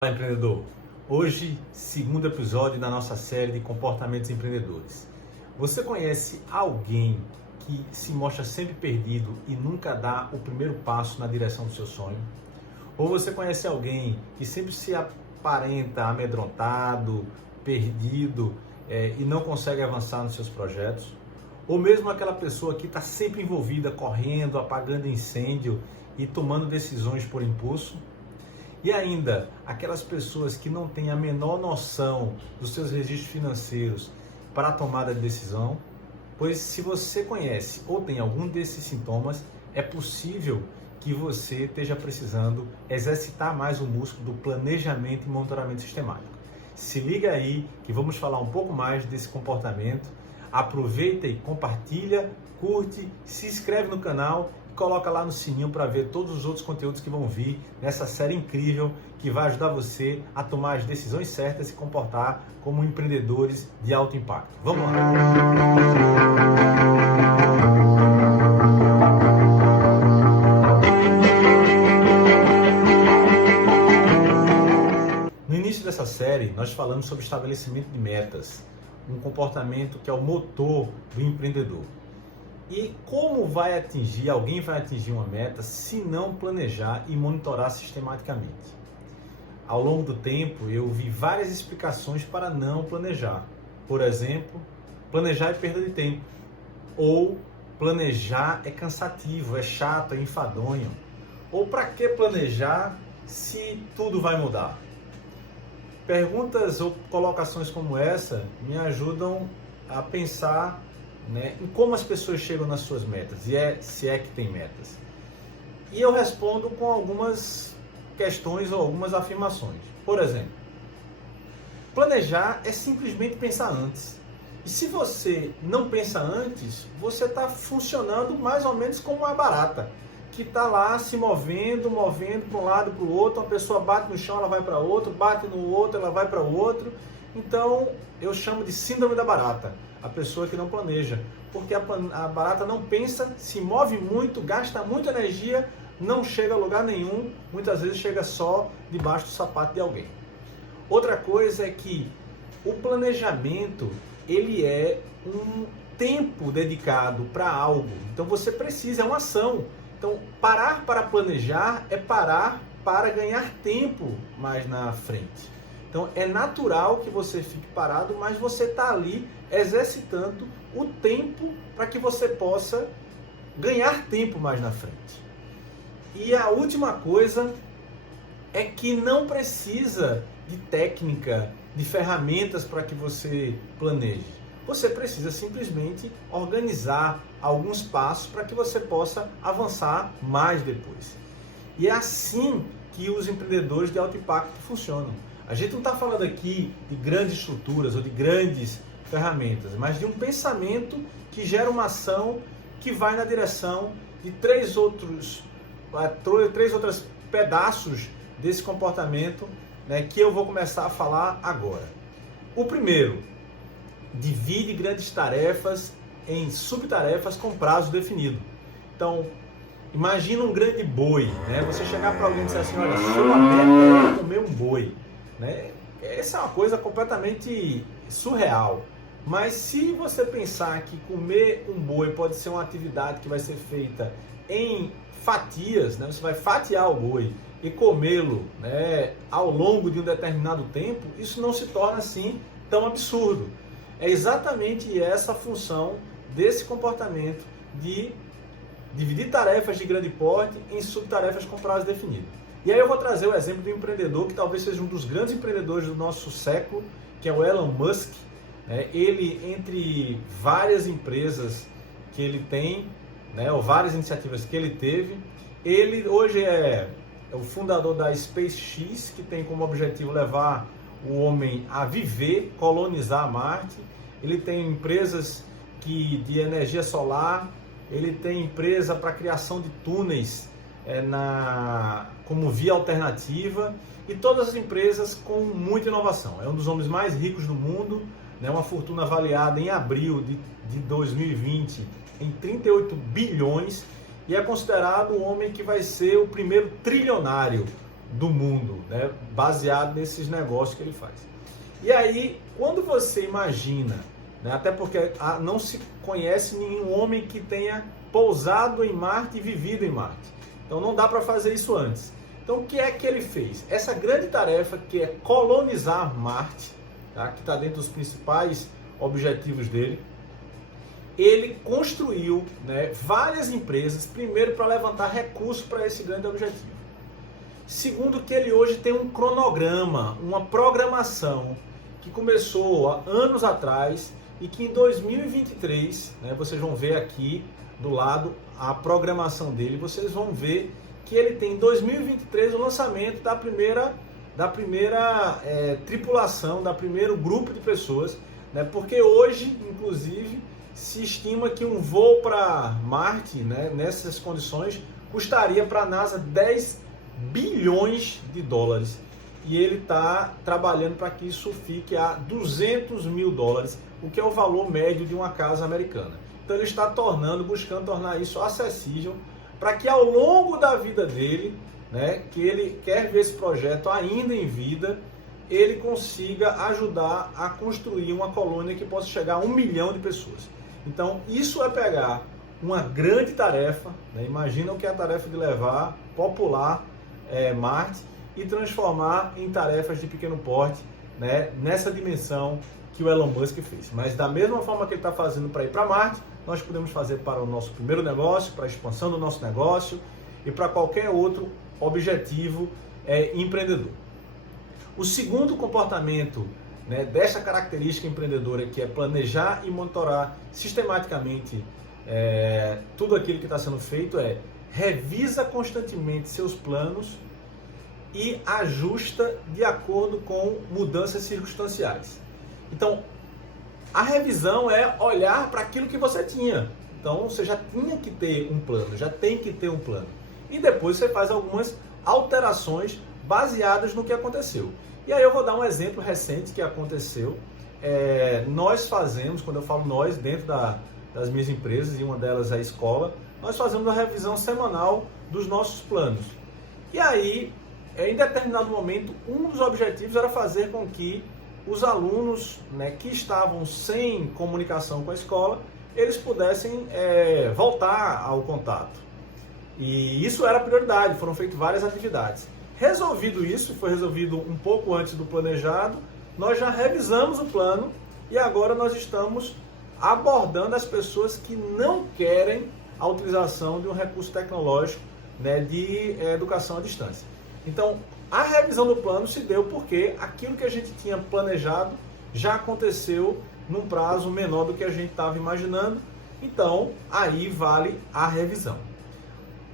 Olá, empreendedor! Hoje, segundo episódio da nossa série de comportamentos empreendedores. Você conhece alguém que se mostra sempre perdido e nunca dá o primeiro passo na direção do seu sonho? Ou você conhece alguém que sempre se aparenta amedrontado, perdido e não consegue avançar nos seus projetos? Ou mesmo aquela pessoa que está sempre envolvida, correndo, apagando incêndio e tomando decisões por impulso? E ainda, aquelas pessoas que não têm a menor noção dos seus registros financeiros para a tomada de decisão? Pois se você conhece ou tem algum desses sintomas, é possível que você esteja precisando exercitar mais o músculo do planejamento e monitoramento sistemático. Se liga aí que vamos falar um pouco mais desse comportamento. Aproveita e compartilha, curte, se inscreve no canal, coloca lá no sininho para ver todos os outros conteúdos que vão vir nessa série incrível que vai ajudar você a tomar as decisões certas e se comportar como empreendedores de alto impacto. Vamos lá! No início dessa série, nós falamos sobre estabelecimento de metas, um comportamento que é o motor do empreendedor. E como alguém vai atingir uma meta se não planejar e monitorar sistematicamente? Ao longo do tempo, eu vi várias explicações para não planejar. Por exemplo, planejar é perda de tempo. Ou planejar é cansativo, é chato, é enfadonho. Ou para que planejar se tudo vai mudar? Perguntas ou colocações como essa me ajudam a pensar em como as pessoas chegam nas suas metas, se é que tem metas. E eu respondo com algumas questões ou algumas afirmações. Por exemplo, planejar é simplesmente pensar antes. E se você não pensa antes, você está funcionando mais ou menos como uma barata, que está lá se movendo para um lado e para o outro. Uma pessoa bate no chão, ela vai para outro, bate no outro, ela vai para o outro. Então, eu chamo de síndrome da barata, a pessoa que não planeja, porque a barata não pensa, se move muito, gasta muita energia, não chega a lugar nenhum, muitas vezes chega só debaixo do sapato de alguém. Outra coisa é que o planejamento, ele é um tempo dedicado para algo, então você precisa, é uma ação. Então, parar para planejar é parar para ganhar tempo mais na frente. Então, é natural que você fique parado, mas você está ali exercitando o tempo para que você possa ganhar tempo mais na frente. E a última coisa é que não precisa de técnica, de ferramentas para que você planeje. Você precisa simplesmente organizar alguns passos para que você possa avançar mais depois. E é assim que os empreendedores de alto impacto funcionam. A gente não está falando aqui de grandes estruturas ou de grandes ferramentas, mas de um pensamento que gera uma ação que vai na direção de três outros pedaços desse comportamento, que eu vou começar a falar agora. O primeiro, divide grandes tarefas em subtarefas com prazo definido. Então, imagina um grande boi, Você chegar para alguém e dizer assim, olha, sua meta é comer um boi, Essa é uma coisa completamente surreal. Mas se você pensar que comer um boi pode ser uma atividade que vai ser feita em fatias, Você vai fatiar o boi e comê-lo, ao longo de um determinado tempo, isso não se torna assim tão absurdo. É exatamente essa a função desse comportamento de dividir tarefas de grande porte em subtarefas com prazo definido. E aí eu vou trazer o exemplo de um empreendedor que talvez seja um dos grandes empreendedores do nosso século, que é o Elon Musk. Ele, entre várias empresas que ele tem, ou várias iniciativas que ele teve, ele hoje é o fundador da SpaceX, que tem como objetivo levar o homem a viver, colonizar Marte. Ele tem empresas de energia solar, ele tem empresa para criação de túneis como via alternativa, e todas as empresas com muita inovação. É um dos homens mais ricos do mundo, uma fortuna avaliada em abril de 2020 em 38 bilhões, e é considerado o homem que vai ser o primeiro trilionário, do mundo, né? Baseado nesses negócios que ele faz. E aí, quando você imagina, né? Até porque não se conhece nenhum homem que tenha pousado em Marte e vivido em Marte. Então não dá para fazer isso antes. Então o que é que ele fez? Essa grande tarefa que é colonizar Marte, tá? Que está dentro dos principais objetivos dele, ele construiu, né, várias empresas, primeiro para levantar recursos para esse grande objetivo. Segundo, que ele hoje tem um cronograma, uma programação que começou há anos atrás e que em 2023, né, vocês vão ver aqui do lado a programação dele, vocês vão ver que ele tem em 2023 o lançamento da primeira tripulação, da primeiro grupo de pessoas, né, porque hoje, inclusive, se estima que um voo para Marte, né, nessas condições, custaria para a NASA 10 bilhões de dólares. E ele está trabalhando para que isso fique a 200 mil dólares, o que é o valor médio de uma casa americana. Então ele está buscando tornar isso acessível, para que ao longo da vida dele, né, que ele quer ver esse projeto ainda em vida, ele consiga ajudar a construir uma colônia que possa chegar a 1 milhão de pessoas. Então, isso é pegar uma grande tarefa, né? Imagina o que é a tarefa de popular Marte e transformar em tarefas de pequeno porte, né? Nessa dimensão que o Elon Musk fez. Mas da mesma forma que ele está fazendo para ir para Marte, nós podemos fazer para o nosso primeiro negócio, para a expansão do nosso negócio e para qualquer outro objetivo empreendedor. O segundo comportamento, né, dessa característica empreendedora, que é planejar e monitorar sistematicamente tudo aquilo que está sendo feito, revisa constantemente seus planos e ajusta de acordo com mudanças circunstanciais. Então, a revisão é olhar para aquilo que você tinha. Então, você já tinha que ter um plano, já tem que ter um plano. E depois você faz algumas alterações baseadas no que aconteceu. E aí eu vou dar um exemplo recente que aconteceu. Nós fazemos, quando eu falo nós, dentro das minhas empresas, e uma delas é a escola, nós fazemos uma revisão semanal dos nossos planos. E aí, em determinado momento, um dos objetivos era fazer com que os alunos, né, que estavam sem comunicação com a escola, eles pudessem voltar ao contato. E isso era a prioridade, foram feitas várias atividades. Resolvido isso, foi resolvido um pouco antes do planejado, nós já revisamos o plano e agora nós estamos abordando as pessoas que não querem a utilização de um recurso tecnológico, né, de educação à distância. Então, a revisão do plano se deu porque aquilo que a gente tinha planejado já aconteceu num prazo menor do que a gente estava imaginando, então aí vale a revisão.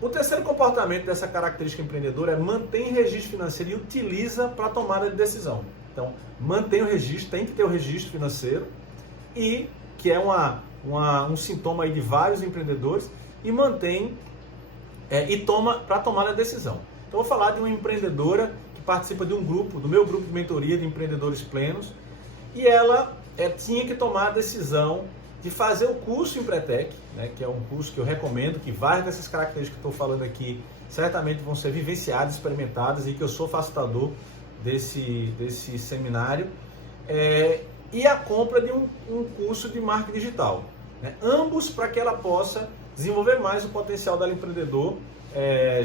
O terceiro comportamento dessa característica empreendedora é mantém registro financeiro e utiliza para tomada de decisão. Então, mantém o registro, tem que ter o registro financeiro, e que é um sintoma aí de vários empreendedores, e mantém e toma para tomar a decisão. Então, vou falar de uma empreendedora que participa de um grupo, do meu grupo de mentoria de empreendedores plenos, e ela tinha que tomar a decisão de fazer o curso Empretec, né, que é um curso que eu recomendo, que várias dessas características que eu estou falando aqui certamente vão ser vivenciadas, experimentadas, e que eu sou facilitador desse seminário, e a compra de um curso de marketing digital, né, ambos para que ela possa desenvolver mais o potencial dela empreendedor,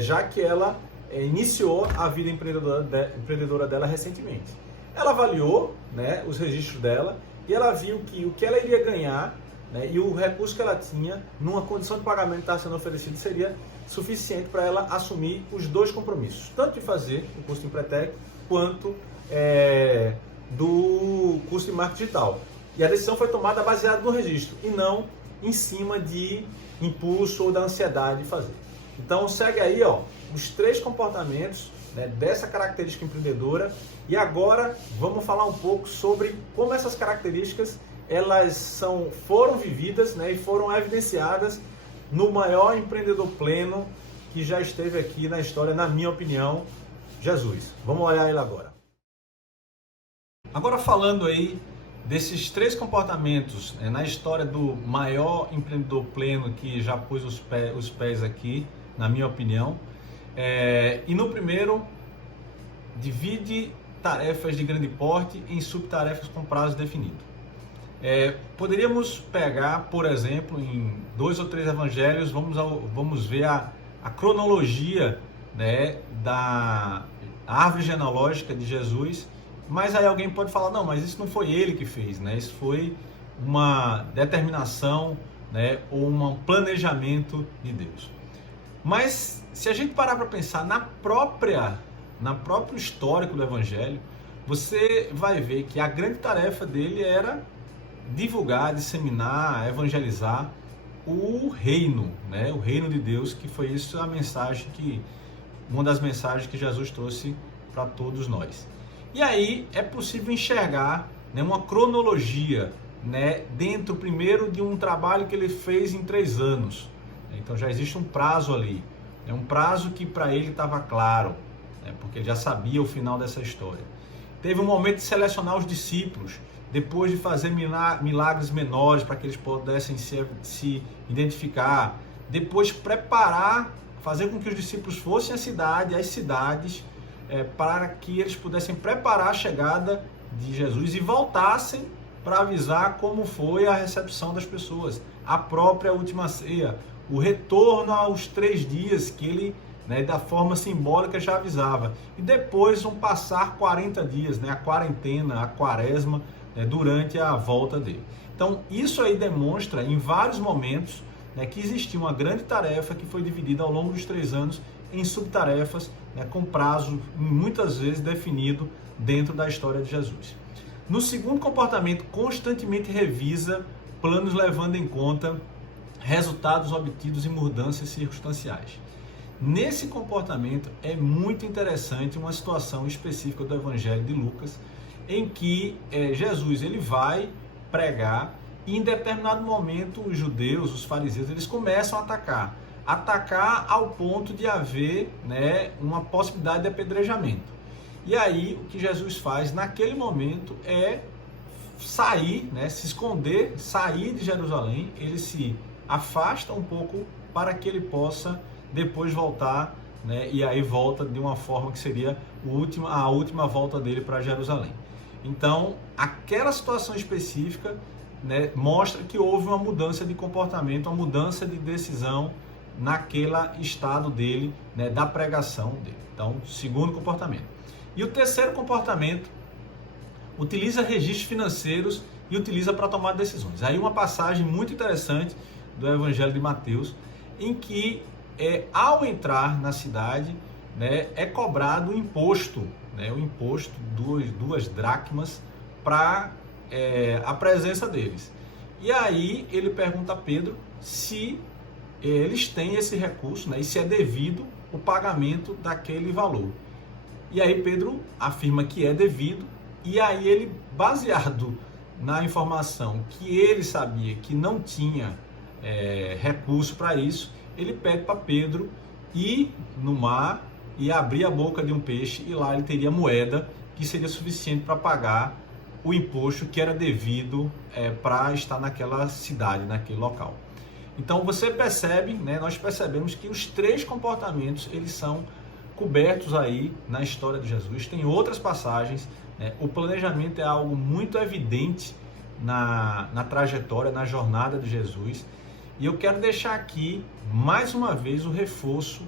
já que ela iniciou a vida empreendedora dela recentemente. Ela avaliou, né, os registros dela e ela viu que o que ela iria ganhar, né, e o recurso que ela tinha numa condição de pagamento que estava sendo oferecido seria suficiente para ela assumir os dois compromissos, tanto de fazer o curso de Empretec quanto do curso de marketing digital. E a decisão foi tomada baseada no registro e não em cima de impulso ou da ansiedade de fazer. Então segue aí os 3 comportamentos, né, dessa característica empreendedora, e agora vamos falar um pouco sobre como essas características foram vividas, né, e foram evidenciadas no maior empreendedor pleno que já esteve aqui na história, na minha opinião, Jesus. Vamos olhar ele agora. Agora falando aí desses 3 comportamentos, na história do maior empreendedor pleno que já pôs os pés aqui, na minha opinião. E no primeiro, divide tarefas de grande porte em subtarefas com prazo definido. Poderíamos pegar, por exemplo, em 2 ou 3 evangelhos, vamos ver a cronologia, né, da árvore genealógica de Jesus, mas aí alguém pode falar, não, mas isso não foi ele que fez, né? Isso foi uma determinação, né, ou um planejamento de Deus. Mas se a gente parar para pensar na próprio histórico do Evangelho, você vai ver que a grande tarefa dele era divulgar, disseminar, evangelizar o reino, né? O reino de Deus, que foi isso uma das mensagens que Jesus trouxe para todos nós. E aí é possível enxergar, né, uma cronologia, né, dentro primeiro de um trabalho que ele fez em 3 anos. Então já existe um prazo ali, é um prazo que para ele estava claro, né, porque ele já sabia o final dessa história. Teve um momento de selecionar os discípulos, depois de fazer milagres menores para que eles pudessem se identificar, depois preparar, fazer com que os discípulos fossem às cidades, para que eles pudessem preparar a chegada de Jesus e voltassem para avisar como foi a recepção das pessoas, a própria última ceia, o retorno aos 3 dias que ele, né, da forma simbólica já avisava, e depois vão passar 40 dias, né, a quarentena, a quaresma, né, durante a volta dele. Então isso aí demonstra em vários momentos, né, que existia uma grande tarefa que foi dividida ao longo dos 3 anos em subtarefas, né, com prazo muitas vezes definido dentro da história de Jesus. No segundo comportamento, constantemente revisa planos levando em conta resultados obtidos em mudanças circunstanciais. Nesse comportamento é muito interessante uma situação específica do Evangelho de Lucas, em que Jesus ele vai pregar e em determinado momento os judeus, os fariseus, eles começam a atacar ao ponto de haver, né, uma possibilidade de apedrejamento. E aí o que Jesus faz naquele momento é sair, né, se esconder, sair de Jerusalém, ele se afasta um pouco para que ele possa depois voltar, né, e aí volta de uma forma que seria a última volta dele para Jerusalém. Então, aquela situação específica, né, mostra que houve uma mudança de comportamento, uma mudança de decisão naquele estado dele, né, da pregação dele. Então, segundo comportamento. E o terceiro comportamento, utiliza registros financeiros e utiliza para tomar decisões. Aí uma passagem muito interessante do Evangelho de Mateus, em que ao entrar na cidade, né, é cobrado o imposto, né, o imposto, duas dracmas, para a presença deles. E aí ele pergunta a Pedro se eles têm esse recurso, né, e se é devido o pagamento daquele valor. E aí Pedro afirma que é devido, e aí ele, baseado na informação que ele sabia que não tinha recurso para isso, ele pede para Pedro ir no mar e abrir a boca de um peixe, e lá ele teria moeda que seria suficiente para pagar o imposto que era devido para estar naquela cidade, naquele local. Então você percebe, né, nós percebemos que os 3 comportamentos eles são cobertos aí na história de Jesus. Tem outras passagens, né? O planejamento é algo muito evidente na trajetória, na jornada de Jesus. E eu quero deixar aqui, mais uma vez, o reforço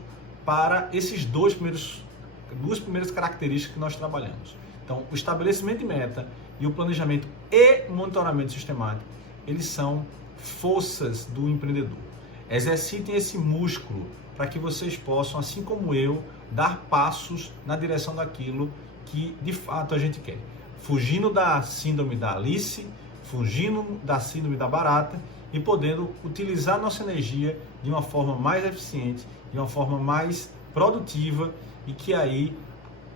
para esses duas primeiras características que nós trabalhamos. Então, o estabelecimento de meta e o planejamento e monitoramento sistemático, eles são forças do empreendedor. Exercitem esse músculo para que vocês possam, assim como eu, dar passos na direção daquilo que de fato a gente quer. Fugindo da síndrome da Alice, fugindo da síndrome da barata e podendo utilizar nossa energia de uma forma mais eficiente, de uma forma mais produtiva, e que aí,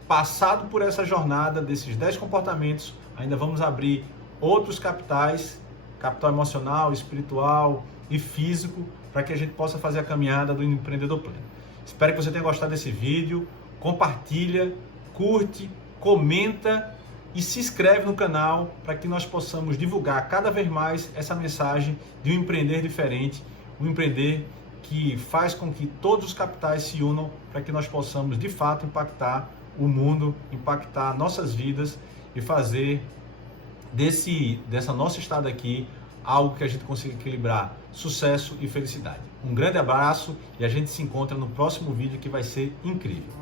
passado por essa jornada desses 10 comportamentos, ainda vamos abrir outros capitais, capital emocional, espiritual e físico, para que a gente possa fazer a caminhada do empreendedor pleno. Espero que você tenha gostado desse vídeo, compartilha, curte, comenta e se inscreve no canal para que nós possamos divulgar cada vez mais essa mensagem de um empreender diferente, um empreender que faz com que todos os capitais se unam para que nós possamos de fato impactar o mundo, impactar nossas vidas e fazer dessa nossa estada aqui algo que a gente consiga equilibrar sucesso e felicidade. Um grande abraço e a gente se encontra no próximo vídeo que vai ser incrível.